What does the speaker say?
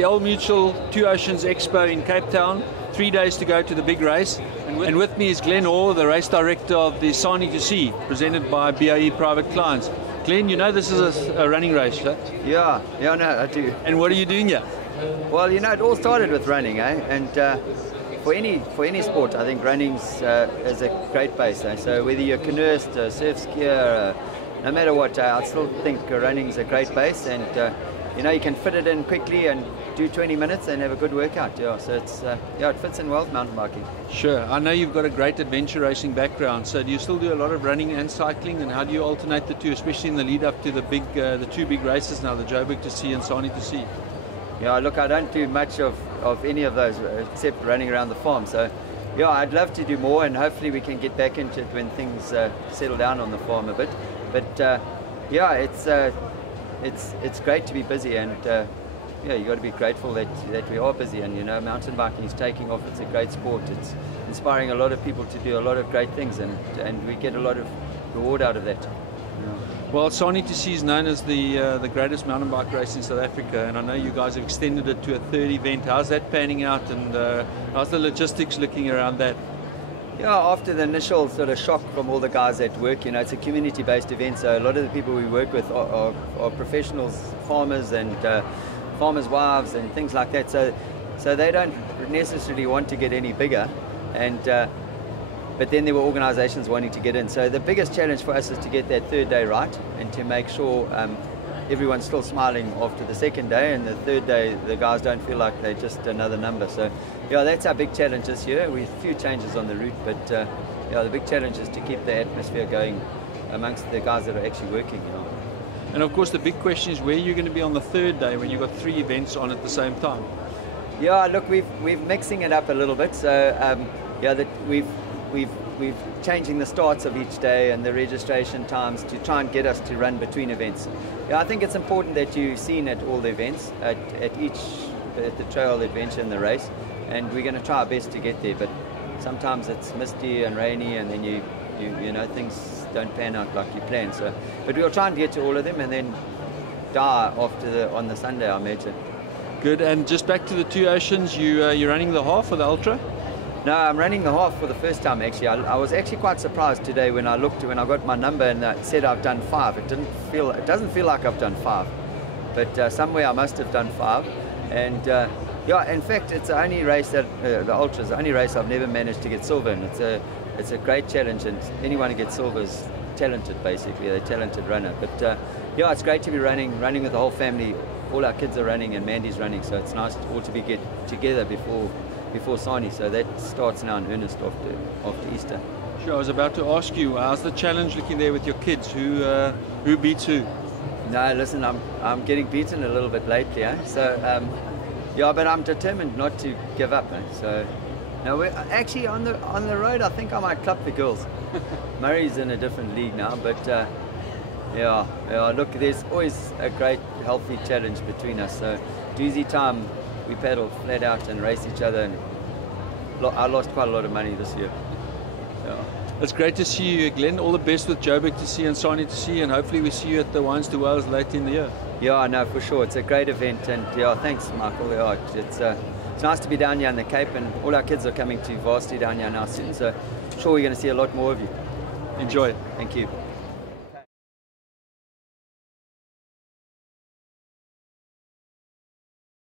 the Old Mutual Two Oceans Expo in Cape Town. 3 days to go to the big race. And with me is Glenn Orr, the race director of the Sani to See, presented by BAE Private Clients. Glenn, you know this is a running race, right? Yeah, no, I do. And what are you doing here? Well, you know, it all started with running, eh? And for any sport, I think running's is a great base. Eh? So whether you're a canoeist, a surf skier, no matter what, I still think running's a great base, and you know, you can fit it in quickly and do 20 minutes and have a good workout. Yeah, so it's it fits in well with mountain biking. Sure. I know you've got a great adventure racing background. So do you still do a lot of running and cycling, and how do you alternate the two, especially in the lead up to the two big races now, the Joburg to See and Sani to See? Yeah, look, I don't do much of any of those except running around the farm. So yeah, I'd love to do more, and hopefully we can get back into it when things settle down on the farm a bit. But yeah, it's great to be busy, and yeah, you got to be grateful that we are busy. And you know, mountain biking is taking off. It's a great sport. It's inspiring a lot of people to do a lot of great things, and we get a lot of reward out of that. Well, Sani to See is known as the greatest mountain bike race in South Africa, and I know you guys have extended it to a third event. How's that panning out, and how's the logistics looking around that? Yeah, after the initial sort of shock from all the guys at work, you know, it's a community-based event, so a lot of the people we work with are professionals, farmers, and farmers' wives, and things like that. So they don't necessarily want to get any bigger, and but then there were organisations wanting to get in. So the biggest challenge for us is to get that third day right, and to make sure everyone's still smiling after the second day, and the third day the guys don't feel like they're just another number. So yeah, that's our big challenge this year. We've a few changes on the route, but yeah, the big challenge is to keep the atmosphere going amongst the guys that are actually working. You know. And of course the big question is where you're going to be on the third day when you've got three events on at the same time. Yeah, look, we're mixing it up a little bit. So yeah, that we've changing the starts of each day and the registration times to try and get us to run between events. Yeah, I think it's important that you're seen at all the events, at the trail adventure and the race, and we're going to try our best to get there. But sometimes it's misty and rainy, and then you know, things don't pan out like you plan. So, but we'll try and get to all of them, and then die on the Sunday, I imagine. Good. And just back to the Two Oceans, you're running the half or the ultra? No, I'm running the half for the first time actually. I was actually quite surprised today when I got my number and it said I've done 5. It doesn't feel like I've done 5, but somewhere I must have done 5. And yeah, in fact, it's the only race that the ultra is the only race I've never managed to get silver in. It's a great challenge, and anyone who gets silver is talented. Basically, they're a talented runner. But yeah, it's great to be running with the whole family. All our kids are running, and Mandy's running, so it's nice all to get together before Sani. So that starts now in earnest after Easter. Sure, I was about to ask you, how's the challenge looking there with your kids? Who beats who? No, listen, I'm getting beaten a little bit lately, eh? So yeah, but I'm determined not to give up. Eh? So no, we're actually on the road. I think I might club the girls. Murray's in a different league now, but yeah. Look, there's always a great healthy challenge between us. So doozy time, we paddle flat out and race each other, and I lost quite a lot of money this year. Yeah. It's great to see you, Glenn. All the best with Joburg to See and Sani to See, and hopefully we see you at the Wines to Wales later in the year. Yeah, no, for sure. It's a great event, and yeah, thanks, Michael. Yeah, it's nice to be down here in the Cape, and all our kids are coming to varsity down here now soon, so I'm sure we're going to see a lot more of you. Enjoy. Thank you.